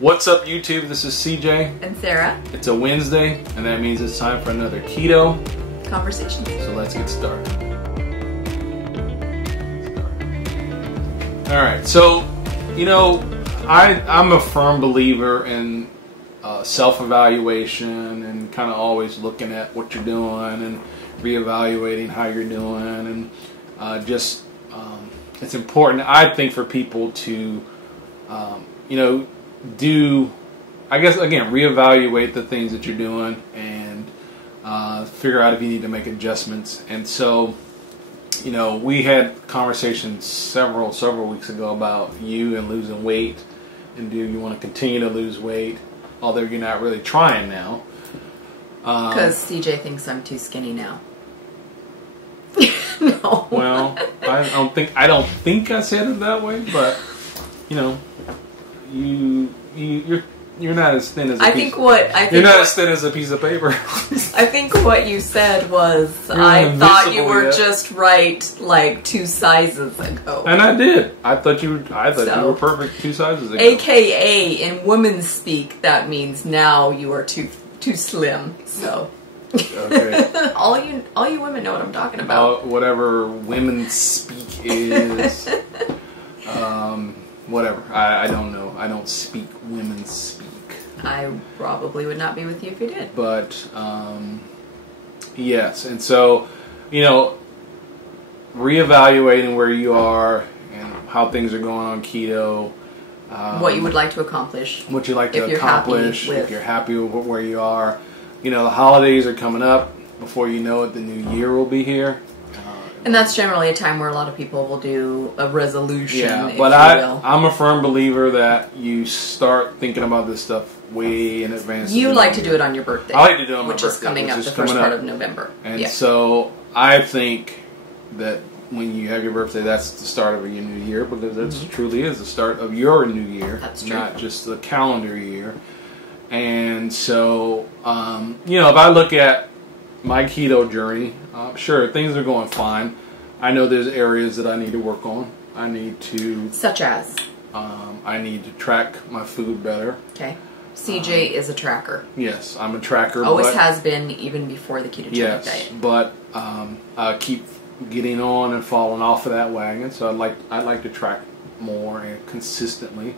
What's up, YouTube? This is CJ. And Sarah. It's a Wednesday, and that means it's time for another Keto Conversation. So let's get started. Alright, so, I'm a firm believer in self-evaluation and kind of always looking at what you're doing and reevaluating how you're doing. And it's important, I think, for people to, reevaluate the things that you're doing and figure out if you need to make adjustments. And so, we had conversations several weeks ago about you and losing weight, and do you want to continue to lose weight, although you're not really trying now. Because CJ thinks I'm too skinny now. No. Well, I don't think I said it that way, but you're not as thin as you're not as thin as a piece of paper. I think what you said was I thought you were just right like 2 sizes ago. And I did. I thought you were perfect 2 sizes ago. AKA in women's speak, that means now you are too slim. So okay. all you women know what I'm talking about. Whatever women speak is. Whatever. I don't know. I don't speak women's speak. I probably would not be with you if you did. But, yes. And so, reevaluating where you are and how things are going on keto. What you would like to accomplish. What you like to accomplish. If you're happy with where you are. The holidays are coming up. Before you know it, the new year will be here. And that's generally a time where a lot of people will do a resolution. Yeah, but I'm a firm believer that you start thinking about this stuff way in advance. You like to do it on your birthday. I like to do it on my birthday. Which is coming up the first part of November. And so I think that when you have your birthday, that's the start of your new year, because that truly is the start of your new year. That's true. Not just the calendar year. And so, if I look at my keto journey, sure, things are going fine. I know there's areas that I need to work on. I need to... Such as? I need to track my food better. Okay. CJ is a tracker. Yes, I'm a tracker. Always has been, even before the ketogenic diet. But I keep getting on and falling off of that wagon, so I'd like to track more and consistently.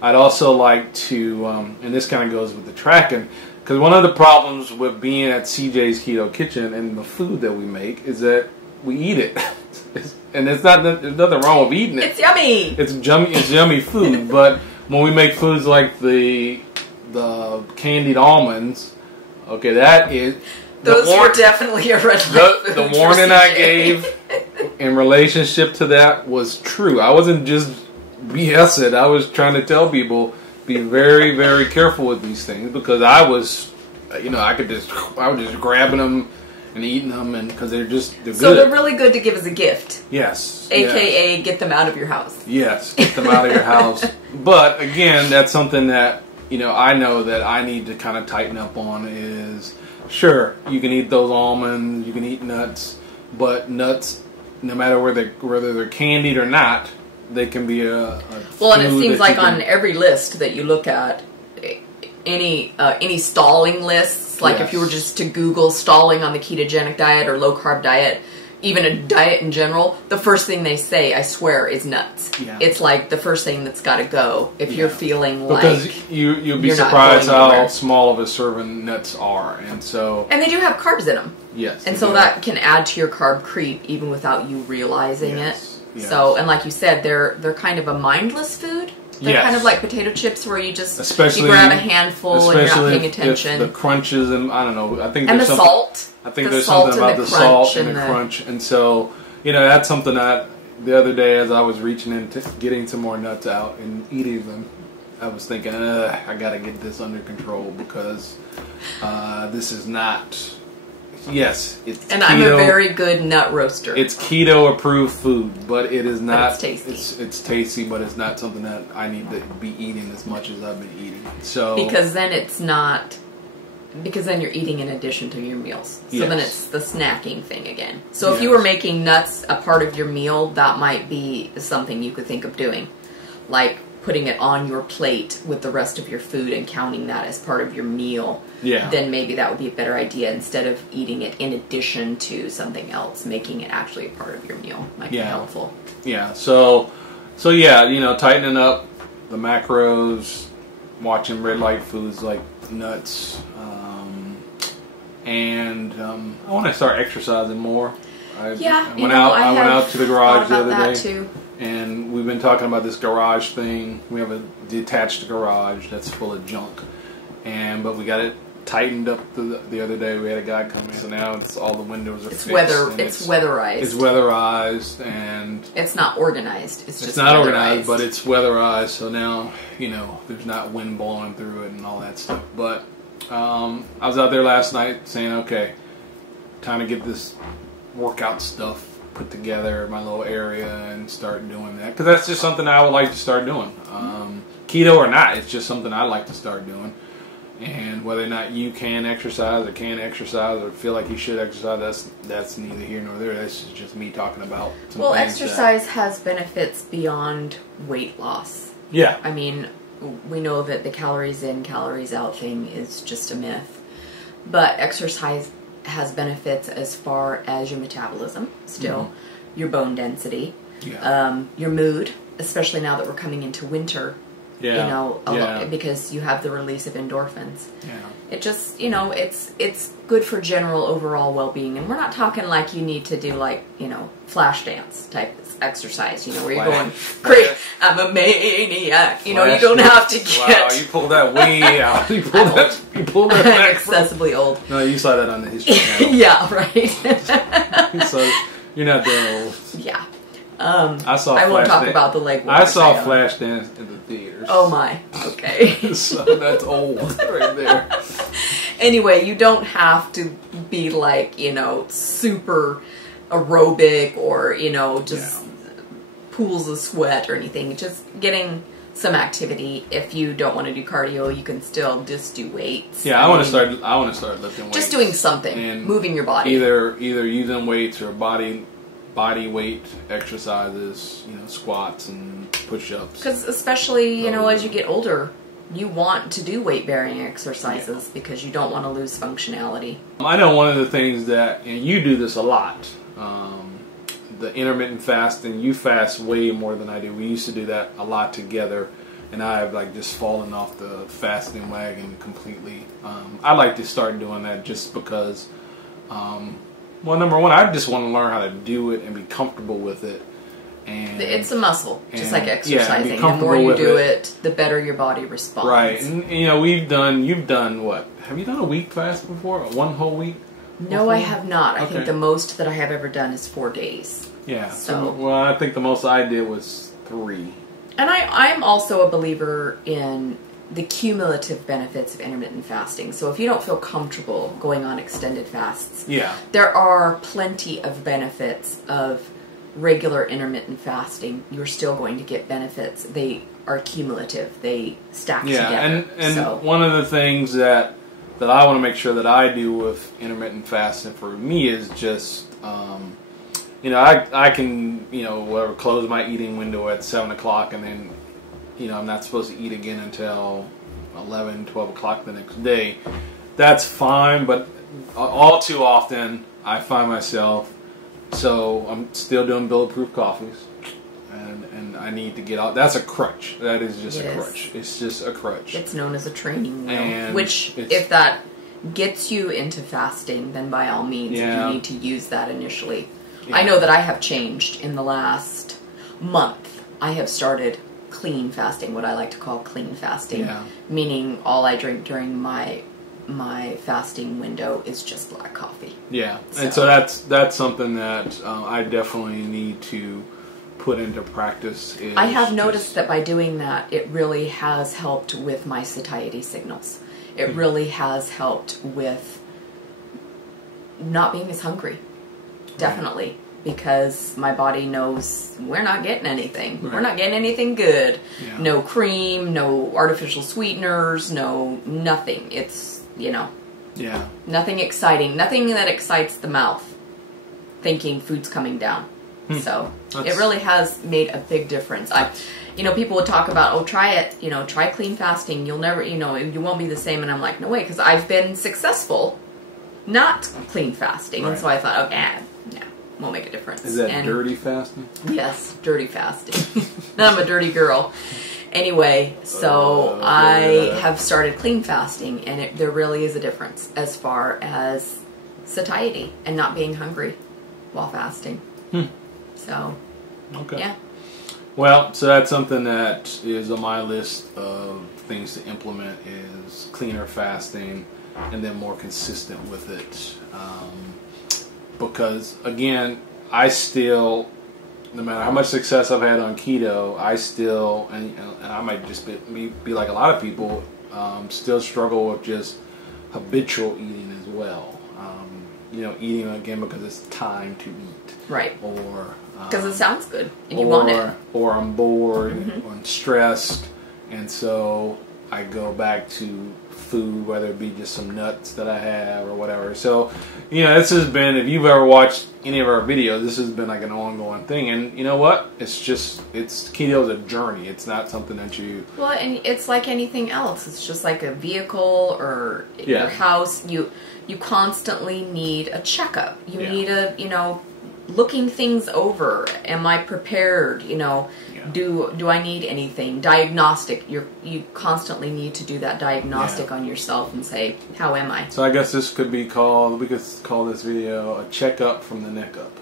I'd also like to, and this kind of goes with the tracking, because one of the problems with being at CJ's Keto Kitchen and the food that we make is that we eat it. And there's nothing wrong with eating it. It's yummy. It's yummy food. But when we make foods like the candied almonds, okay, that is... Those were definitely a red light. The warning I gave in relationship to that was true. I wasn't just BSing. I was trying to tell people, be very, very careful with these things, because I was just grabbing them and eating them, and because they're good. So they're really good to give as a gift. Yes. AKA get them out of your house. Yes, get them out of your house. But again, that's something that I know that I need to kind of tighten up on. Is sure, you can eat those almonds, you can eat nuts, but nuts, no matter whether they're candied or not, they can be a well, and it seems like on every list that you look at, any stalling lists, like if you were just to Google stalling on the ketogenic diet or low carb diet, even a diet in general, the first thing they say, I swear, is nuts. Yeah. It's like the first thing that's got to go if you're feeling because like you'll be surprised how small of a serving nuts are, and they do have carbs in them. Yes, and so that can add to your carb creep even without you realizing it. Yes. So, and like you said, they're kind of a mindless food. They're kind of like potato chips, where you just you grab a handful and you're not paying attention. The crunches and I don't know. I think and there's the salt. I think there's something about the salt and the crunch, and so that's something that the other day, as I was reaching into getting some more nuts out and eating them, I was thinking, I got to get this under control, because this is not. Yes, it's and keto. I'm a very good nut roaster. It's keto approved food, but it is not. But it's tasty. It's tasty, but it's not something that I need to be eating as much as I've been eating. So because then it's not. Because then you're eating in addition to your meals. So then it's the snacking thing again. So if you were making nuts a part of your meal, that might be something you could think of doing, like putting it on your plate with the rest of your food and counting that as part of your meal, Yeah. then maybe that would be a better idea instead of eating it in addition to something else. Making it actually a part of your meal might be helpful. Yeah. So yeah, you know, tightening up the macros, watching red light foods like nuts, and I want to start exercising more. I went out to the garage the other day, too. and we've been talking about this garage thing. We have a detached garage that's full of junk, but we got it tightened up the other day. We had a guy come in, so now all the windows are fixed. It's weatherized. It's weatherized, and it's not organized. It's not organized, but it's weatherized. So now, you know, there's not wind blowing through it and all that stuff. But I was out there last night saying, okay, time to get this workout stuff put together, my little area, and start doing that, because that's just something I would like to start doing. Keto or not, it's just something I'd like to start doing. And whether or not you can exercise or can't exercise or feel like you should exercise, that's neither here nor there. That's just me talking about some things. Exercise has benefits beyond weight loss. Yeah. I mean, we know that the calories in, calories out thing is just a myth. But exercise has benefits as far as your metabolism, still, your bone density, your mood, especially now that we're coming into winter. You know, because you have the release of endorphins. Yeah. It just, you know, it's good for general overall well-being. And we're not talking like you need to do like, you know, flash dance type exercise, you know, where you're going, great, I'm a maniac. You know, you don't have to get... Wow, you pulled that way out. You pulled that back. I'm excessively old. No, you saw that on the History Channel. Yeah, right. So, you're not that old. Yeah. I won't talk about the leg work. I saw Flashdance in the theaters. Oh my, okay. So that's old right there. Anyway, you don't have to be like, you know, super aerobic or, you know, just pools of sweat or anything. Just getting some activity. If you don't want to do cardio, you can still just do weights. Yeah, I want to start lifting weights. Just doing something, and moving your body. Either using weights or body weight exercises, you know, squats and push-ups. Because especially, you know, as you get older, you want to do weight-bearing exercises because you don't want to lose functionality. I know one of the things that, and you do this a lot, the intermittent fasting, you fast way more than I do. We used to do that a lot together, and I have like just fallen off the fasting wagon completely. I like to start doing that just because... well, number one, I just want to learn how to do it and be comfortable with it. And it's a muscle, just like exercising. The more you do it, the better your body responds. Right, and you know, you've done what? Have you done a week fast before? One whole week? No, I have not. I think the most that I have ever done is 4 days. Yeah. Well, I think the most I did was 3. And I'm also a believer in the cumulative benefits of intermittent fasting. So if you don't feel comfortable going on extended fasts, there are plenty of benefits of regular intermittent fasting. You're still going to get benefits. They are cumulative. They stack together. And one of the things that I want to make sure that I do with intermittent fasting for me is just, you know, I can, you know, whatever, close my eating window at 7 o'clock and then, you know, I'm not supposed to eat again until 11, 12 o'clock the next day. That's fine, but all too often I find myself, so I'm still doing bulletproof coffees, and I need to get out. That's a crutch. That is just a crutch. It's just a crutch. It's known as a training wheel, which if that gets you into fasting, then by all means you need to use that initially. I know that I have changed in the last month. I have started clean fasting, what I like to call clean fasting, meaning all I drink during my fasting window is just black coffee. Yeah, and so that's something that I definitely need to put into practice. I have noticed that by doing that, it really has helped with my satiety signals. It really has helped with not being as hungry. Definitely. Because my body knows we're not getting anything. Right. We're not getting anything good. Yeah. No cream, no artificial sweeteners, nothing. It's, you know, nothing exciting. Nothing that excites the mouth thinking food's coming down. So it really has made a big difference. people would talk about, oh, try it, try clean fasting. You'll never, you won't be the same. And I'm like, no way, because I've been successful not clean fasting. Right. And so I thought, no, won't make a difference. Is that dirty fasting? Yes, dirty fasting. I'm a dirty girl. Anyway, so I have started clean fasting, and there really is a difference as far as satiety and not being hungry while fasting. So, okay. Yeah. Well, so that's something that is on my list of things to implement is cleaner fasting and then more consistent with it. Because, again, I still, no matter how much success I've had on keto, I still, and I might just be like a lot of people, still struggle with just habitual eating as well. Eating again because it's time to eat. Right. Or because it sounds good and you want it. Or I'm bored or I'm stressed, and so I go back to food, whether it be just some nuts that I have or whatever. So, this has been, if you've ever watched any of our videos, this has been like an ongoing thing. And you know what? Keto is a journey. It's not something that you... Well, and it's like anything else. It's just like a vehicle or your house. You constantly need a checkup. You need a, looking things over. Am I prepared? Do I need anything? Diagnostic. You constantly need to do that diagnostic on yourself and say, how am I? So I guess this could be we could call this video a checkup from the neck up.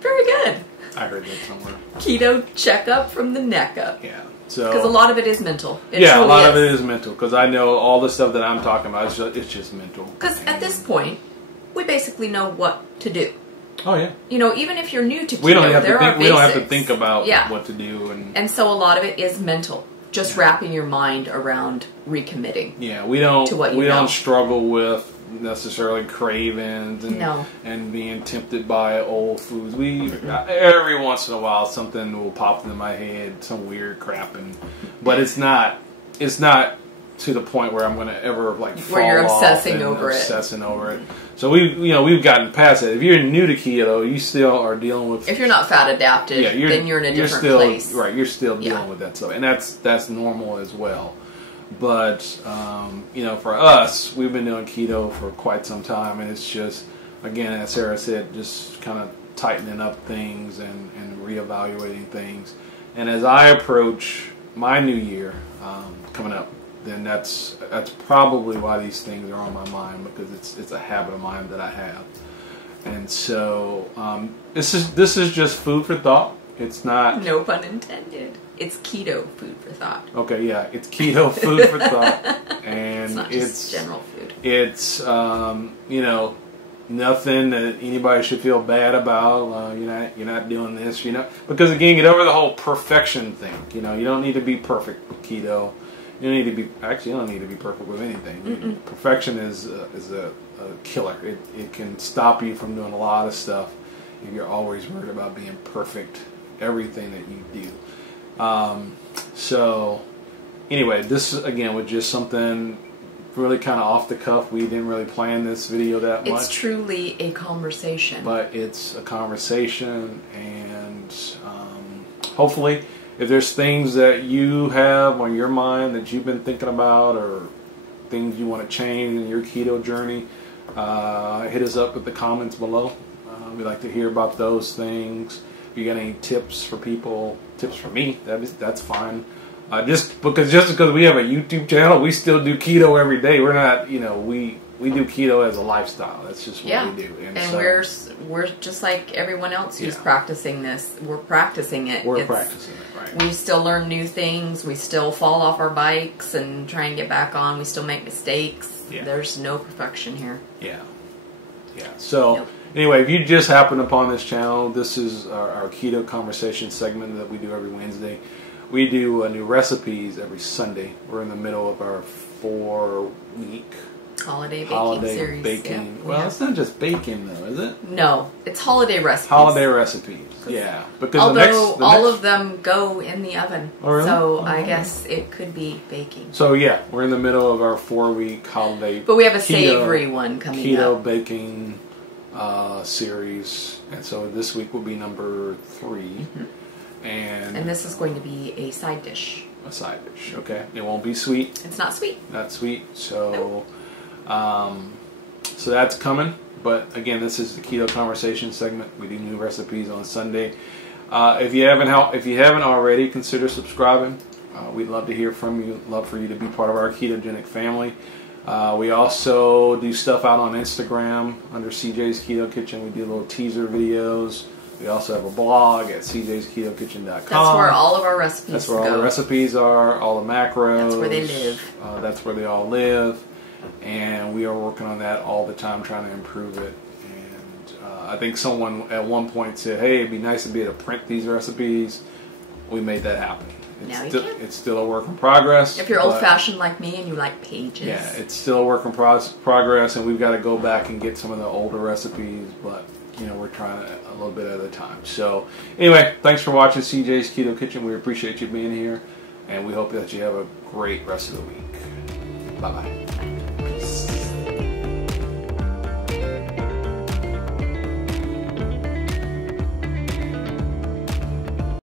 Very good. I heard that somewhere. Keto checkup from the neck up. Yeah. So because a lot of it is mental. A lot of it is mental. Because I know all the stuff that I'm talking about it's just mental. Because at this point, we basically know what to do. Oh yeah. Even if you're new to keto, we don't have to think about Yeah. what to do, and so a lot of it is mental. Just wrapping your mind around recommitting. Yeah, we don't. To what we don't struggle with necessarily cravings and being tempted by old foods. Every once in a while something will pop into my head, some weird crap, but it's not to the point where I'm going to ever where you're obsessing over it. So we've gotten past it. If you're new to keto, you still are dealing with. If you're not fat adapted, then you're in a different place. Right, you're still dealing with that stuff, and that's normal as well. But for us, we've been doing keto for quite some time, and it's just, again, as Sarah said, just kind of tightening up things and reevaluating things. And as I approach my new year coming up, then that's probably why these things are on my mind, because it's a habit of mine that I have. And so this is just food for thought. It's not, no pun intended. It's keto food for thought. Okay, yeah, it's keto food for thought, and it's not just general food. It's nothing that anybody should feel bad about. You're not doing this, because again, get over the whole perfection thing. You don't need to be perfect with keto. You don't need to be perfect with anything. Perfection is a killer. It can stop you from doing a lot of stuff if you're always worried about being perfect, everything that you do. So anyway, this again was just something really kind of off the cuff. We didn't really plan this video that much. It's truly a conversation. But it's a conversation, and hopefully if there's things that you have on your mind that you've been thinking about, or things you want to change in your keto journey, hit us up with the comments below. We'd like to hear about those things. If you got any tips for people, tips for me, that's fine. Just because we have a YouTube channel, we still do keto every day. We're not, we do keto as a lifestyle. That's just what we do. And so, we're just like everyone else who's practicing this. We're practicing it. We're practicing it, right. We still learn new things. We still fall off our bikes and try and get back on. We still make mistakes. Yeah. There's no perfection here. Yeah. So anyway, if you just happened upon this channel, this is our Keto Conversation segment that we do every Wednesday. We do new recipes every Sunday. We're in the middle of our 4-week holiday baking series. Yeah. Well, it's not just baking though, is it? No, it's holiday recipes. Holiday recipes, yeah. Because all of them go in the oven, so I guess it could be baking. So yeah, we're in the middle of our 4-week holiday. But we have a savory one coming up. Keto baking series, and so this week will be number 3. And this is going to be a side dish. A side dish, okay. It won't be sweet. It's not sweet. Not sweet. So, so that's coming. But again, this is the Keto Conversation segment. We do new recipes on Sunday. If you haven't already, consider subscribing. We'd love to hear from you. Love for you to be part of our ketogenic family. We also do stuff out on Instagram under CJ's Keto Kitchen. We do little teaser videos. We also have a blog at cjsketokitchen.com. That's where all of our recipes go. That's where all the recipes are, all the macros. That's where they live. That's where they all live. And we are working on that all the time, trying to improve it. And I think someone at one point said, hey, it'd be nice to be able to print these recipes. We made that happen. It's still a work in progress. If you're old-fashioned like me and you like pages. Yeah, it's still a work in progress, and we've got to go back and get some of the older recipes, but you know, we're trying a little bit at a time. So anyway, thanks for watching CJ's Keto Kitchen. We appreciate you being here, and we hope that you have a great rest of the week. Bye-bye.